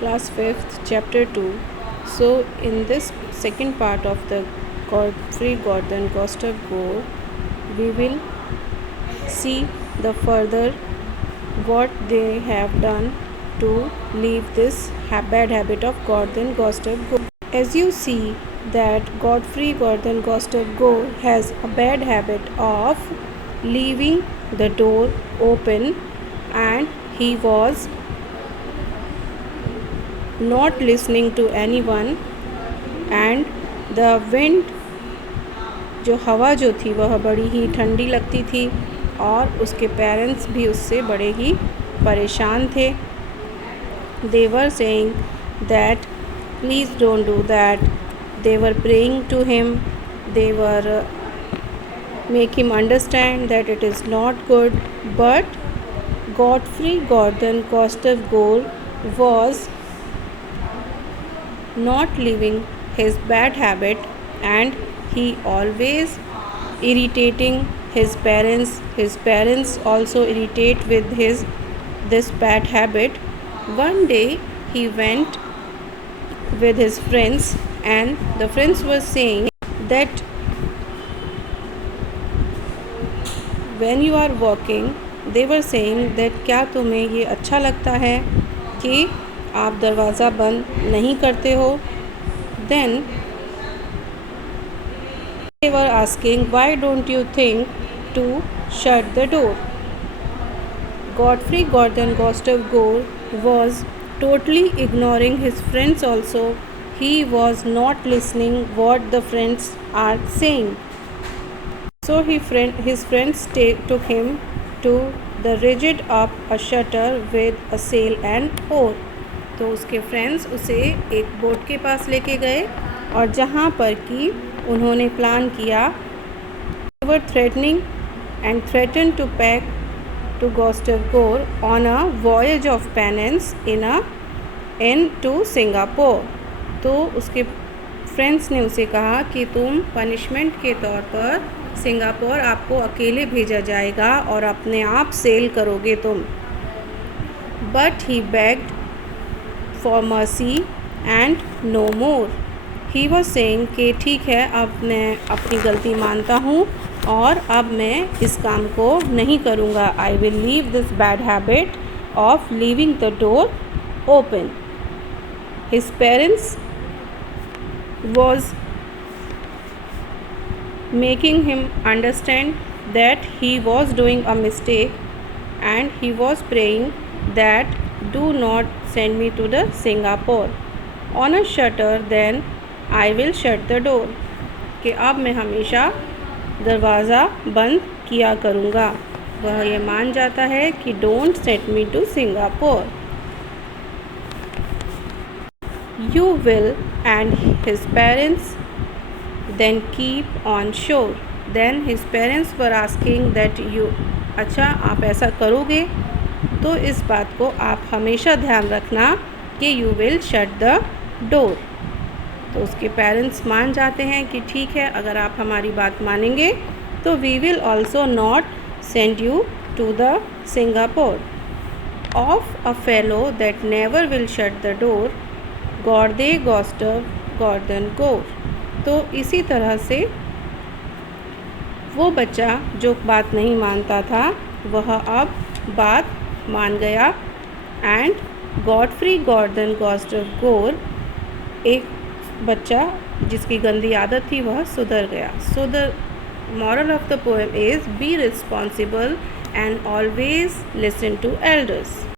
class 5th, chapter 2. So in this second part of the Godfrey Gordon Gustav Gore, we will see the further what they have done to leave this bad habit of Gordon Gustav Gore. As you see that Godfrey Gordon Gustav Gore has a bad habit of leaving the door open, and he was not listening to anyone, and the wind जो हवा जो थी वह बड़ी ही ठंडी लगती थी और उसके पेरेंट्स भी उससे बड़े ही परेशान थे. They were saying that please don't do that. They were praying to him. They were make him understand that it is not good. But Godfrey Gordon Gustav Gore was not leaving his bad habit, and he always irritating his parents. His parents also irritate with this bad habit. One day he went with his friends, and the friends were saying that when you are walking, they were saying that क्या तुम्हें ये अच्छा लगता है कि आप दरवाज़ा बंद नहीं करते हो. Then they were asking, why don't you think to shut the door? Godfrey Gordon Gustav Gore was totally ignoring his friends also. He was not listening what the friends are saying. So his friends took him to the rigid up a shutter with a sail and oar. तो उसके friends उसे एक boat के पास लेके गए और जहाँ पर कि उन्होंने प्लान किया. They were threatened to pack to Gustav Gore on a voyage of penance into Singapore. तो उसके फ्रेंड्स ने उसे कहा कि तुम पनिशमेंट के तौर पर सिंगापुर आपको अकेले भेजा जाएगा और अपने आप सेल करोगे तुम. But he begged for mercy and no more. He was saying कि ठीक है, अब मैं अपनी गलती मानता हूँ और अब मैं इस काम को नहीं करूँगा. I will leave this bad habit of leaving the door open. His parents was making him understand that he was doing a mistake, and he was praying that do not send me to the Singapore on a shutter, then I will shut the door. कि अब मैं हमेशा दरवाज़ा बंद किया करूँगा. वह ये मान जाता है कि don't send me to Singapore. You will and his parents then keep on shore. Then his parents were asking that you अच्छा आप ऐसा करोगे तो इस बात को आप हमेशा ध्यान रखना कि you will shut the door. तो उसके पेरेंट्स मान जाते हैं कि ठीक है, अगर आप हमारी बात मानेंगे तो we will also not send you to the Singapore. Of a fellow that never will shut the door, गॉर्डे गुस्ताव गॉर्डन गोर. तो इसी तरह से वो बच्चा जो बात नहीं मानता था वह अब बात मान गया, एंड गॉडफ्री गॉर्डन गुस्ताव गोर एक बच्चा जिसकी गंदी आदत थी वह सुधर गया. So the moral of the poem is be responsible and always listen to elders.